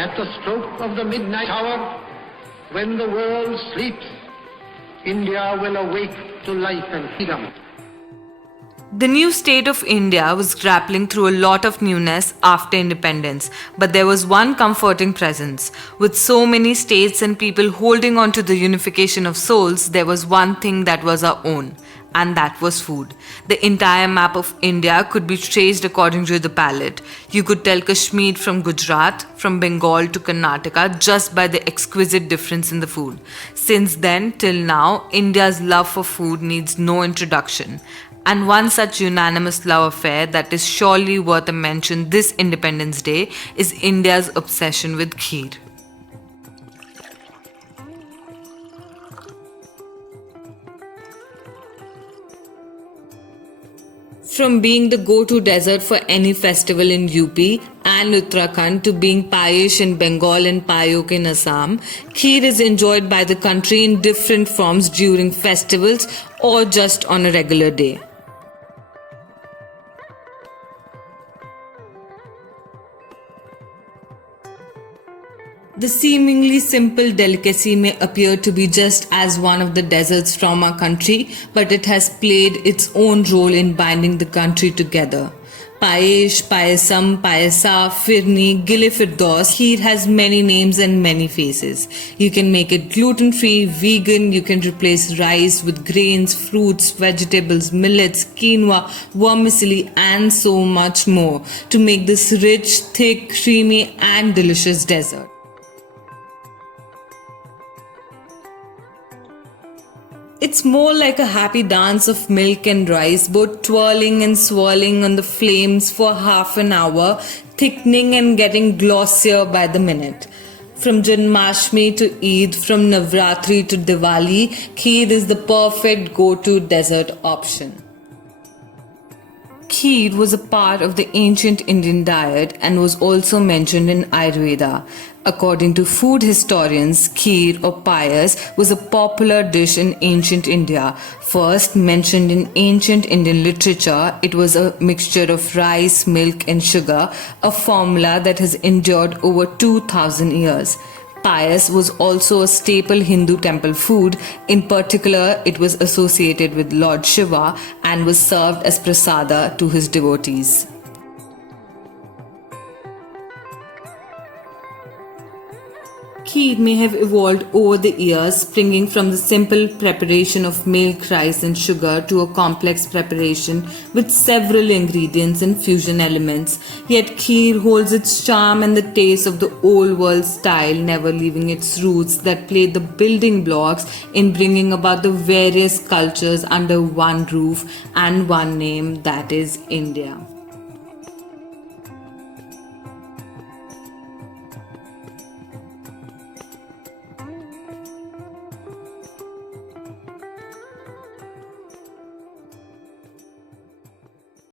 At the stroke of the midnight hour, when the world sleeps, India will awake to life and freedom. The new state of India was grappling through a lot of newness after independence, but there was one comforting presence. With so many states and people holding on to the unification of souls, there was one thing that was our own, and that was food. The entire map of India could be traced according to the palate. You could tell Kashmir from Gujarat, from Bengal to Karnataka just by the exquisite difference in the food. Since then till now, India's love for food needs no introduction. And one such unanimous love affair that is surely worth a mention this Independence Day is India's obsession with kheer. From being the go-to dessert for any festival in UP and Uttarakhand to being payesh in Bengal and payok in Assam, kheer is enjoyed by the country in different forms during festivals or just on a regular day. The seemingly simple delicacy may appear to be just as one of the desserts from our country, but it has played its own role in binding the country together. Payesh, Payasam, Payasa, Firni, Gile Firdaus, kheer has many names and many faces. You can make it gluten-free, vegan, you can replace rice with grains, fruits, vegetables, millets, quinoa, vermicelli and so much more to make this rich, thick, creamy and delicious dessert. It's more like a happy dance of milk and rice, both twirling and swirling on the flames for half an hour, thickening and getting glossier by the minute. From Janmashtami to Eid, from Navratri to Diwali, kheer is the perfect go-to dessert option. Kheer was a part of the ancient Indian diet and was also mentioned in Ayurveda. According to food historians, kheer or payas was a popular dish in ancient India. First mentioned in ancient Indian literature, it was a mixture of rice, milk and sugar, a formula that has endured over 2000 years. Payas was also a staple Hindu temple food. In particular, it was associated with Lord Shiva and was served as prasada to his devotees. Kheer may have evolved over the years, springing from the simple preparation of milk, rice and sugar to a complex preparation with several ingredients and fusion elements. Yet kheer holds its charm and the taste of the old world style, never leaving its roots that played the building blocks in bringing about the various cultures under one roof and one name, that is India.